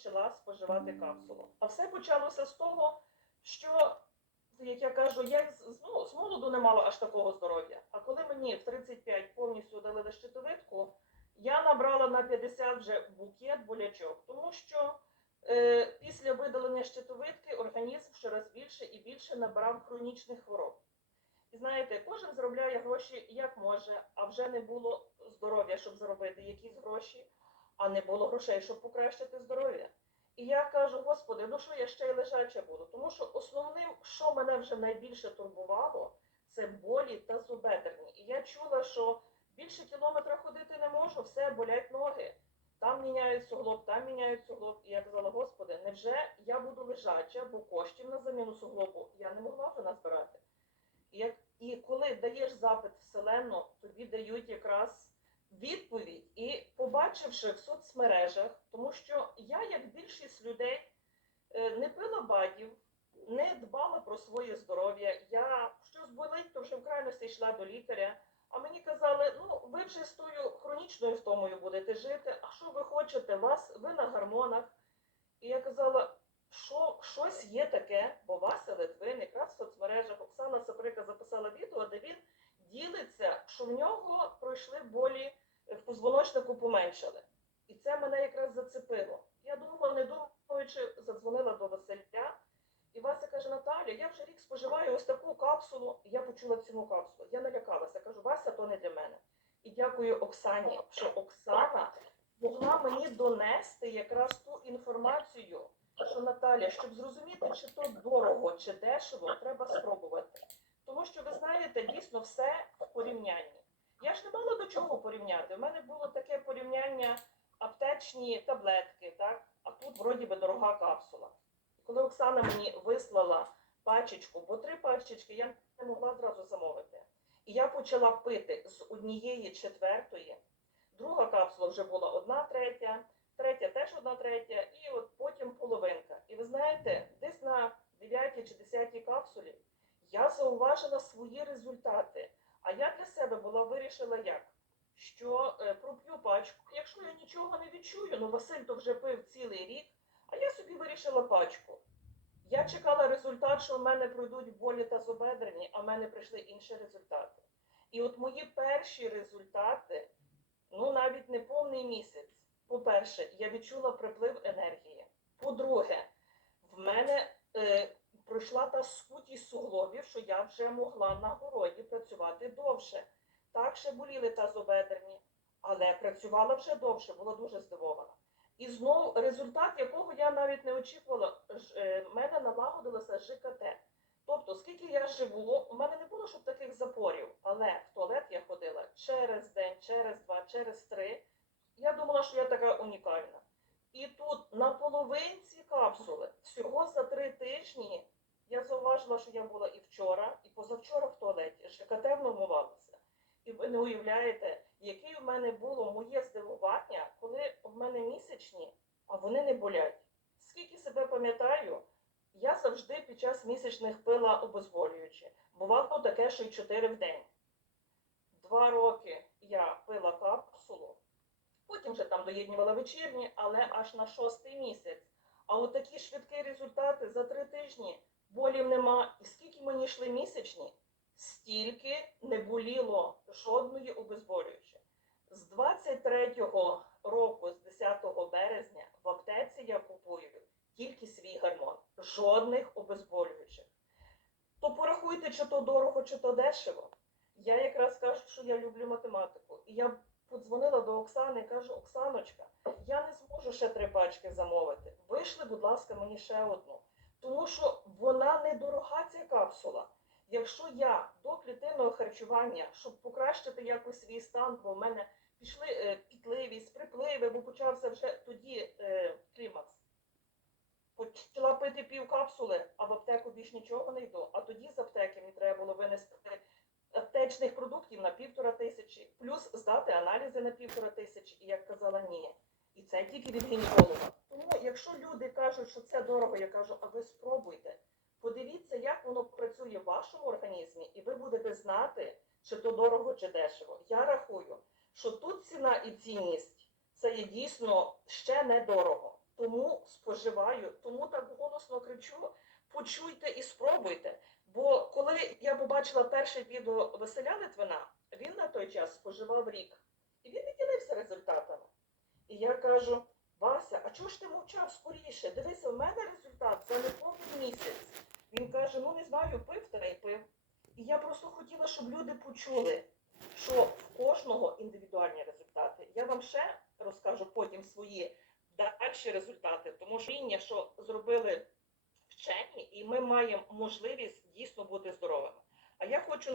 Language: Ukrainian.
почала споживати капсулу. А все почалося з того, що, як я кажу, я з, ну, з молоду не мала аж такого здоров'я. А коли мені в 35 повністю удалили щитовидку, я набрала на 50 вже букет болячок, тому що е, після видалення щитовидки організм щораз більше і більше набрав хронічних хвороб. І знаєте, кожен заробляє гроші як може, а вже не було здоров'я, щоб заробити якісь гроші, а не було грошей, щоб покращити здоров'я. І я кажу, господи, ну що я ще й лежача буду? Тому що основним, що мене вже найбільше турбувало, це болі та зубедерні. І я чула, що більше кілометра ходити не можу, все болять ноги. Там міняють суглоб, там міняють суглоб. І я казала, господи, невже я буду лежача, бо коштів на заміну суглобу я не могла вже назбирати. І, як, і коли даєш запит вселенну, тобі дають якраз відповідь. І побачивши в соцмережах, тому що я, як більшість людей, е, не пила бадів, не дбала про своє здоров'я. Я щось болить, то вже в крайності йшла до лікаря. А мені казали, ну ви вже з тою хронічною втомою будете жити. А що ви хочете? Вас ви на гормонах. І я казала, що щось є таке, бо Вася Литвин, якраз в соцмережах Оксана Саприка записала відео, де він ділиться, що в нього пройшли болі в позвоночнику поменшали. І це мене якраз зацепило. Я думала, не думаючи, задзвонила до Василя. І Вася каже, Наталя, я вже рік споживаю ось таку капсулу. І я почула ціну капсулу. Я налякалася. Кажу, Вася, то не для мене. І дякую Оксані, що Оксана могла мені донести якраз ту інформацію, що Наталя, щоб зрозуміти, чи то дорого, чи дешево, треба спробувати. Тому що ви знаєте, дійсно все в порівнянні. Я ж не мала до чого порівняти. У мене було таке порівняння аптечні таблетки, так? А тут вроді би дорога капсула. Коли Оксана мені вислала пачечку, бо три пачечки я не могла зразу замовити. І я почала пити з однієї четвертої. Друга капсула вже була одна третя, третя теж одна третя, і от потім половинка. І ви знаєте, десь на 9 чи 10 капсулі я зауважила свої результати. Себе була вирішила як? Що е, проп'ю пачку. Якщо я нічого не відчую, ну Василь то вже пив цілий рік, а я собі вирішила пачку. Я чекала результат, що в мене пройдуть болі та зубедрені, а в мене прийшли інші результати. І от мої перші результати, ну навіть не повний місяць. По-перше, я відчула приплив енергії. По-друге, в мене е, пройшла та скутість суглобів, що я вже могла на городі працювати довше. Так ще боліли тазобедрені, але працювала вже довше, була дуже здивована. І знову результат, якого я навіть не очікувала, е, в мене налагодилося ЖКТ. Тобто, скільки я живу, у мене не було щоб таких запорів, але в туалет я ходила через день, через два, через три. Я думала, що я така унікальна. І тут на половинці капсули всього за три тижні я зауважила, що я була і вчора, і позавчора в туалеті. ЖКТ вновувалося. І ви не уявляєте, яке в мене було моє здивування, коли в мене місячні, а вони не болять. Скільки себе пам'ятаю, я завжди під час місячних пила обезболюючі. Бувало таке, що й 4 в день. Два роки я пила капсулу, потім вже там доєднювала вечірні, але аж на шостий місяць. А от такі швидкі результати за три тижні болів нема. І скільки мені йшли місячні, стільки не боліло жодної обезболюючої. З 23-го року, з 10 березня, в аптеці я купую тільки свій гормон, жодних обезболюючих. То порахуйте, чи то дорого, чи то дешево. Я якраз кажу, що я люблю математику. І я подзвонила до Оксани і кажу: Оксаночка, я не зможу ще три пачки замовити. Вийшли, будь ласка, мені ще одну. Тому що вона недорога ця капсула. Якщо я до клітинного харчування, щоб покращити якось свій стан, бо в мене пішли е, пітливість, припливи, бо почався вже тоді е, клімакс. Почала пити пів капсули, а в аптеку більш нічого не йду. А тоді з аптеки мені треба було винести аптечних продуктів на півтора тисячі, плюс здати аналізи на півтора тисячі. І я казала ні. І це тільки від гінеколога. Тому, якщо люди кажуть, що це дорого, я кажу, а ви спробуйте. Подивіться, як воно працює в вашому організмі, і ви будете знати, чи то дорого, чи дешево. Я рахую, що тут ціна і цінність це є дійсно ще недорого. тому споживаю, тому так голосно кричу. Почуйте і спробуйте. Бо коли я побачила перше відео Василя Литвина, він на той час споживав рік. І він не ділився результатами. І я кажу: Вася, а чого ж ти мовчав скоріше? Дивися, в мене результат за неповний місяць. Він каже: ну не знаю, пив. Я просто хотіла, щоб люди почули, що в кожного індивідуальні результати. Я вам ще розкажу потім свої дальші результати, тому що вміння, що зробили вчені, і ми маємо можливість дійсно бути здоровими. А я хочу